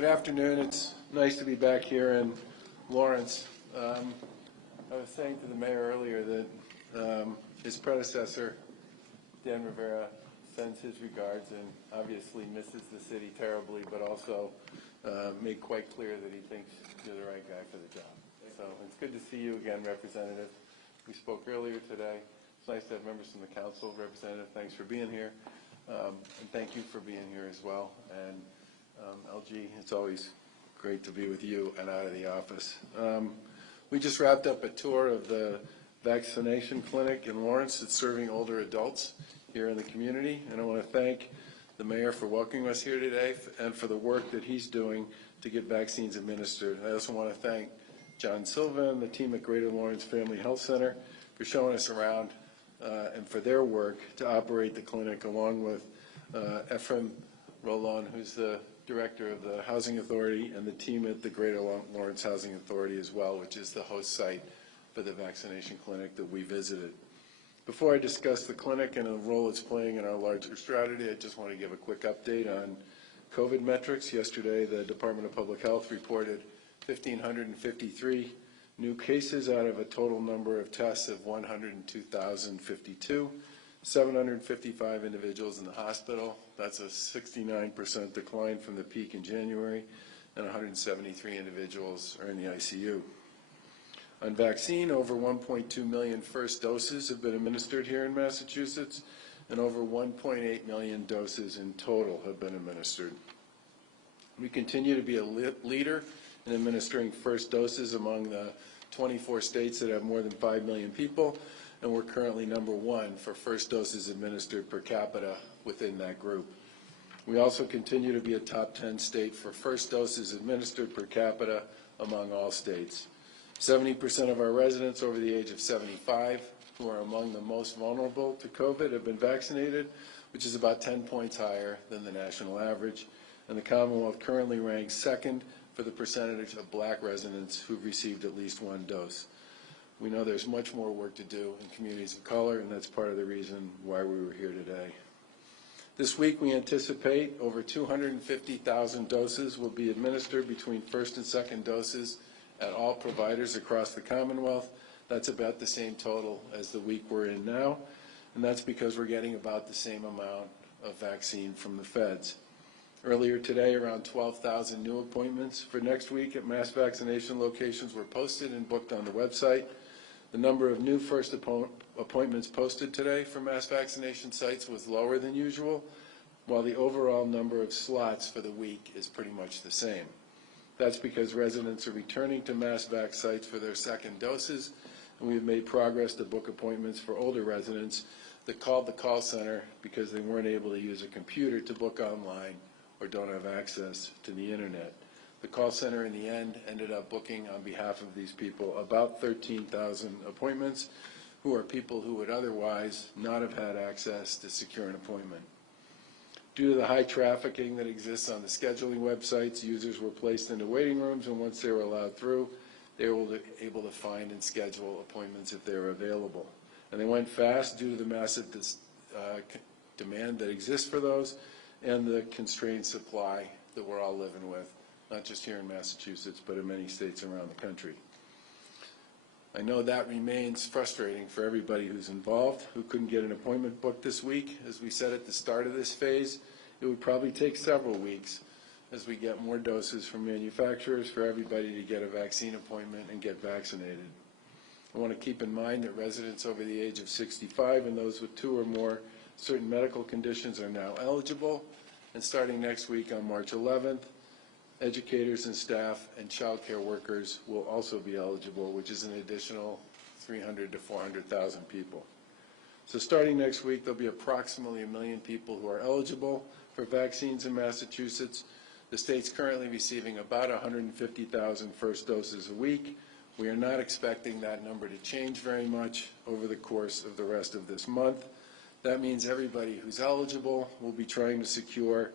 Good afternoon. It's nice to be back here in Lawrence. I was saying to the mayor earlier that his predecessor, Dan Rivera, sends his regards and obviously misses the city terribly, but also made quite clear that he thinks you're the right guy for the job. So it's good to see you again, Representative. We spoke earlier today. It's nice to have members from the council. Representative, thanks for being here. And thank you for being here as well. And LG, it's always great to be with you and out of the office. We just wrapped up a tour of the vaccination clinic in Lawrence that's serving older adults here in the community. And I want to thank the mayor for welcoming us here today and for the work that he's doing to get vaccines administered. I also want to thank John Silva and the team at Greater Lawrence Family Health Center for showing us around and for their work to operate the clinic, along with Ephraim Roland, who's the director of the Housing Authority, and the team at the Greater Lawrence Housing Authority as well, which is the host site for the vaccination clinic that we visited. Before I discuss the clinic and the role it's playing in our larger strategy, I just want to give a quick update on COVID metrics. Yesterday, the Department of Public Health reported 1,553 new cases out of a total number of tests of 102,052. 755 individuals in the hospital. That's a 69% decline from the peak in January, and 173 individuals are in the ICU. On vaccine, over 1.2 million first doses have been administered here in Massachusetts, and over 1.8 million doses in total have been administered. We continue to be a leader in administering first doses among the 24 states that have more than 5 million people, and we're currently #1 for first doses administered per capita within that group. We also continue to be a top 10 state for first doses administered per capita among all states. 70% of our residents over the age of 75, who are among the most vulnerable to COVID, have been vaccinated, which is about 10 points higher than the national average. And the Commonwealth currently ranks second for the percentage of black residents who've received at least one dose. We know there's much more work to do in communities of color, and that's part of the reason why we were here today. This week, we anticipate over 250,000 doses will be administered between first and second doses at all providers across the Commonwealth. That's about the same total as the week we're in now, and that's because we're getting about the same amount of vaccine from the feds. Earlier today, around 12,000 new appointments for next week at mass vaccination locations were posted and booked on the website. The number of new first appointments posted today for mass vaccination sites was lower than usual, while the overall number of slots for the week is pretty much the same. That's because residents are returning to mass vac sites for their second doses, and we've made progress to book appointments for older residents that called the call center because they weren't able to use a computer to book online or don't have access to the internet. The call center in the end ended up booking on behalf of these people about 13,000 appointments, who are people who would otherwise not have had access to secure an appointment. Due to the high trafficking that exists on the scheduling websites, users were placed into waiting rooms, and once they were allowed through, they were able to find and schedule appointments if they were available. And they went fast due to the massive demand that exists for those and the constrained supply that we're all living with, not just here in Massachusetts, but in many states around the country. I know that remains frustrating for everybody who's involved, who couldn't get an appointment booked this week. As we said at the start of this phase, it would probably take several weeks as we get more doses from manufacturers for everybody to get a vaccine appointment and get vaccinated. I want to keep in mind that residents over the age of 65 and those with 2 or more certain medical conditions are now eligible, and starting next week on March 11th, educators and staff and child care workers will also be eligible, which is an additional 300 to 400,000 people. So starting next week, there'll be approximately 1 million people who are eligible for vaccines in Massachusetts. The state's currently receiving about 150,000 first doses a week. We are not expecting that number to change very much over the course of the rest of this month. That means everybody who's eligible will be trying to secure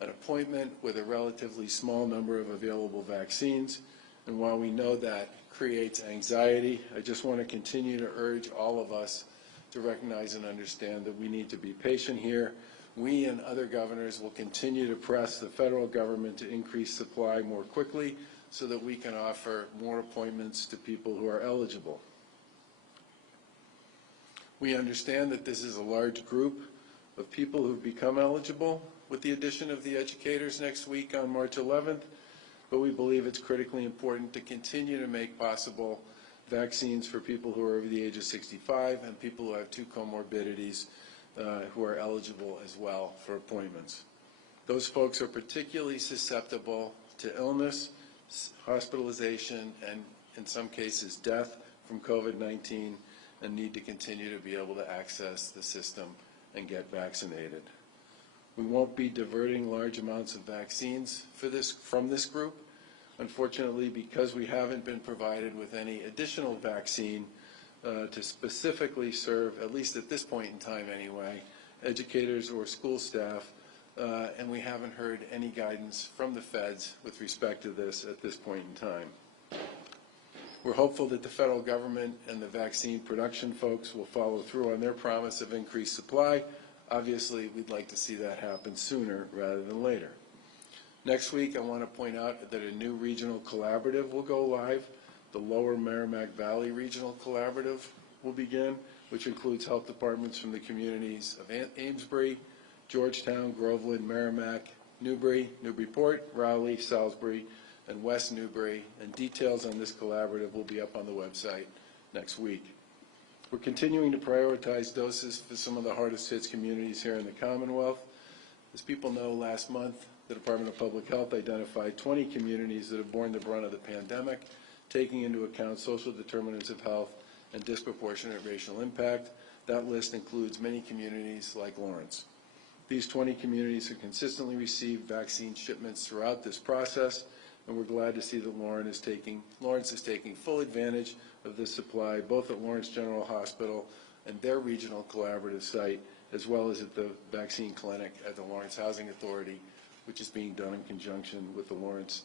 an appointment with a relatively small number of available vaccines. And while we know that creates anxiety, I just want to continue to urge all of us to recognize and understand that we need to be patient here. We and other governors will continue to press the federal government to increase supply more quickly so that we can offer more appointments to people who are eligible. We understand that this is a large group of people who've become eligible with the addition of the educators next week on March 11th, but we believe it's critically important to continue to make possible vaccines for people who are over the age of 65 and people who have 2 comorbidities who are eligible as well for appointments. Those folks are particularly susceptible to illness, hospitalization, and in some cases death from COVID-19, and need to continue to be able to access the system and get vaccinated. We won't be diverting large amounts of vaccines from this group. Unfortunately, because we haven't been provided with any additional vaccine to specifically serve, at least at this point in time anyway, educators or school staff, and we haven't heard any guidance from the feds with respect to this at this point in time. We're hopeful that the federal government and the vaccine production folks will follow through on their promise of increased supply. Obviously, we'd like to see that happen sooner rather than later. Next week, I want to point out that a new regional collaborative will go live. The Lower Merrimack Valley Regional Collaborative will begin, which includes health departments from the communities of Amesbury, Georgetown, Groveland, Merrimack, Newbury, Newburyport, Rowley, Salisbury, and West Newbury, and details on this collaborative will be up on the website next week. We're continuing to prioritize doses for some of the hardest hit communities here in the Commonwealth. As people know, last month, the Department of Public Health identified 20 communities that have borne the brunt of the pandemic, taking into account social determinants of health and disproportionate racial impact. That list includes many communities like Lawrence. These 20 communities have consistently received vaccine shipments throughout this process, and we're glad to see that Lawrence is taking full advantage of this supply, both at Lawrence General Hospital and their regional collaborative site, as well as at the vaccine clinic at the Lawrence Housing Authority, which is being done in conjunction with the Lawrence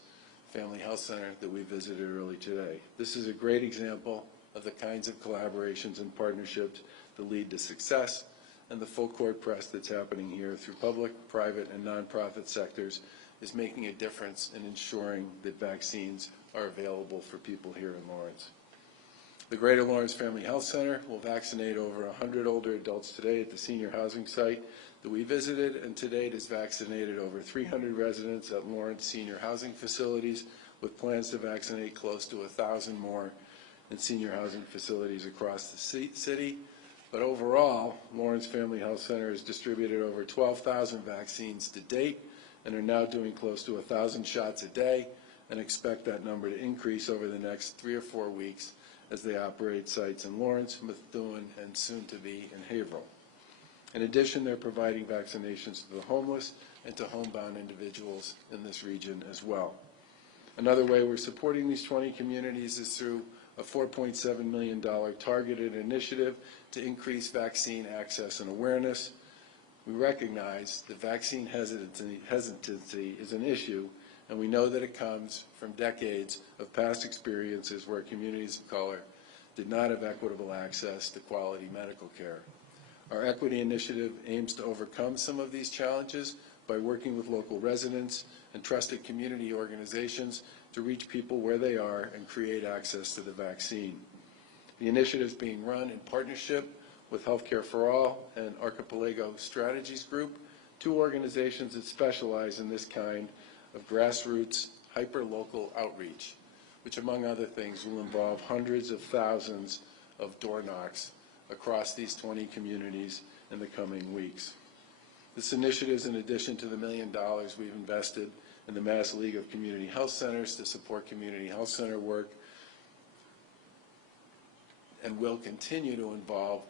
Family Health Center that we visited early today. This is a great example of the kinds of collaborations and partnerships that lead to success, and the full court press that's happening here through public, private, and nonprofit sectors is making a difference in ensuring that vaccines are available for people here in Lawrence. The Greater Lawrence Family Health Center will vaccinate over 100 older adults today at the senior housing site that we visited, and to date has vaccinated over 300 residents at Lawrence senior housing facilities, with plans to vaccinate close to 1,000 more in senior housing facilities across the city. But overall, Lawrence Family Health Center has distributed over 12,000 vaccines to date and are now doing close to 1,000 shots a day, and expect that number to increase over the next 3 or 4 weeks as they operate sites in Lawrence, Methuen, and soon to be in Haverhill. In addition, they're providing vaccinations to the homeless and to homebound individuals in this region as well. Another way we're supporting these 20 communities is through a $4.7 million targeted initiative to increase vaccine access and awareness. We recognize that vaccine hesitancy is an issue, and we know that it comes from decades of past experiences where communities of color did not have equitable access to quality medical care. Our equity initiative aims to overcome some of these challenges by working with local residents and trusted community organizations to reach people where they are and create access to the vaccine. The initiative is being run in partnership with Healthcare for All and Archipelago Strategies Group, 2 organizations that specialize in this kind of grassroots, hyper-local outreach, which among other things will involve hundreds of thousands of door knocks across these 20 communities in the coming weeks. This initiative is in addition to the $1 million we've invested in the Mass League of Community Health Centers to support community health center work, and will continue to involve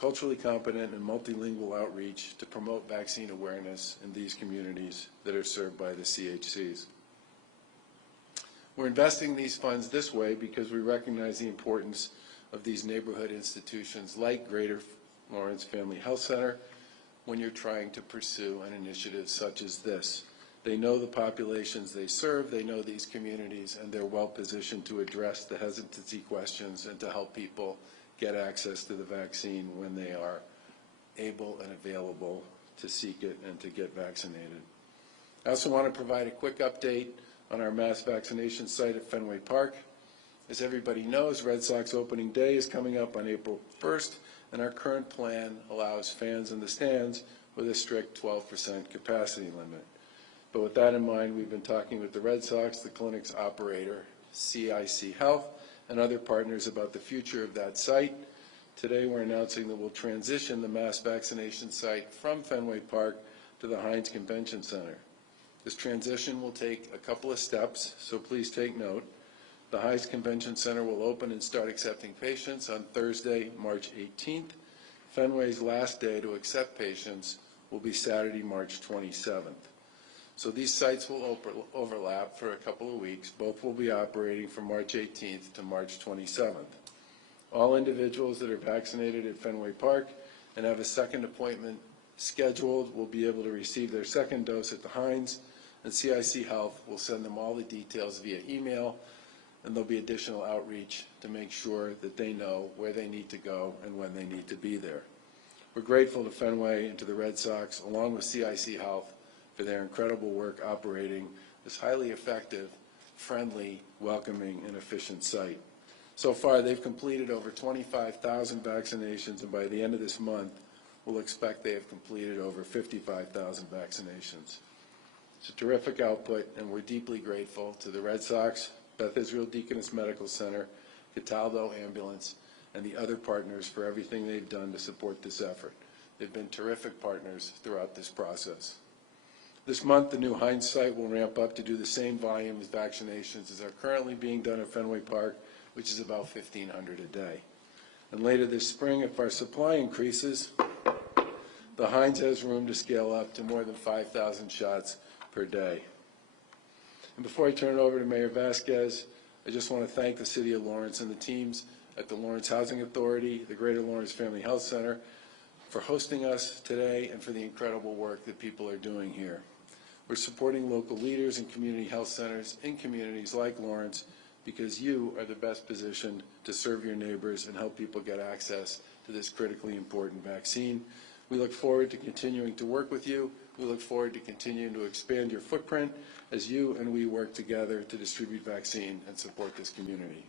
culturally competent and multilingual outreach to promote vaccine awareness in these communities that are served by the CHCs. We're investing these funds this way because we recognize the importance of these neighborhood institutions like Greater Lawrence Family Health Center when you're trying to pursue an initiative such as this. They know the populations they serve, they know these communities, and they're well positioned to address the hesitancy questions and to help people get access to the vaccine when they are able and available to seek it and to get vaccinated. I also want to provide a quick update on our mass vaccination site at Fenway Park. As everybody knows, Red Sox opening day is coming up on April 1st, and our current plan allows fans in the stands with a strict 12% capacity limit. But with that in mind, we've been talking with the Red Sox, the clinic's operator, CIC Health, and other partners about the future of that site. Today we're announcing that we'll transition the mass vaccination site from Fenway Park to the Heinz Convention Center. This transition will take a couple of steps, so please take note. The Heinz Convention Center will open and start accepting patients on Thursday, March 18th. Fenway's last day to accept patients will be Saturday, March 27th. So these sites will overlap for a couple of weeks. Both will be operating from March 18th to March 27th. All individuals that are vaccinated at Fenway Park and have a second appointment scheduled will be able to receive their second dose at the Heinz, and CIC Health will send them all the details via email, and there'll be additional outreach to make sure that they know where they need to go and when they need to be there. We're grateful to Fenway and to the Red Sox, along with CIC Health, for their incredible work operating this highly effective, friendly, welcoming, and efficient site. So far, they've completed over 25,000 vaccinations, and by the end of this month, we'll expect they have completed over 55,000 vaccinations. It's a terrific output, and we're deeply grateful to the Red Sox, Beth Israel Deaconess Medical Center, Cataldo Ambulance, and the other partners for everything they've done to support this effort. They've been terrific partners throughout this process. This month, the new Heinz site will ramp up to do the same volume of vaccinations as are currently being done at Fenway Park, which is about 1,500 a day. And later this spring, if our supply increases, the Heinz has room to scale up to more than 5,000 shots per day. And before I turn it over to Mayor Vasquez, I just want to thank the City of Lawrence and the teams at the Lawrence Housing Authority, the Greater Lawrence Family Health Center, for hosting us today and for the incredible work that people are doing here. We're supporting local leaders and community health centers in communities like Lawrence because you are the best positioned to serve your neighbors and help people get access to this critically important vaccine. We look forward to continuing to work with you. We look forward to continuing to expand your footprint as you and we work together to distribute vaccine and support this community.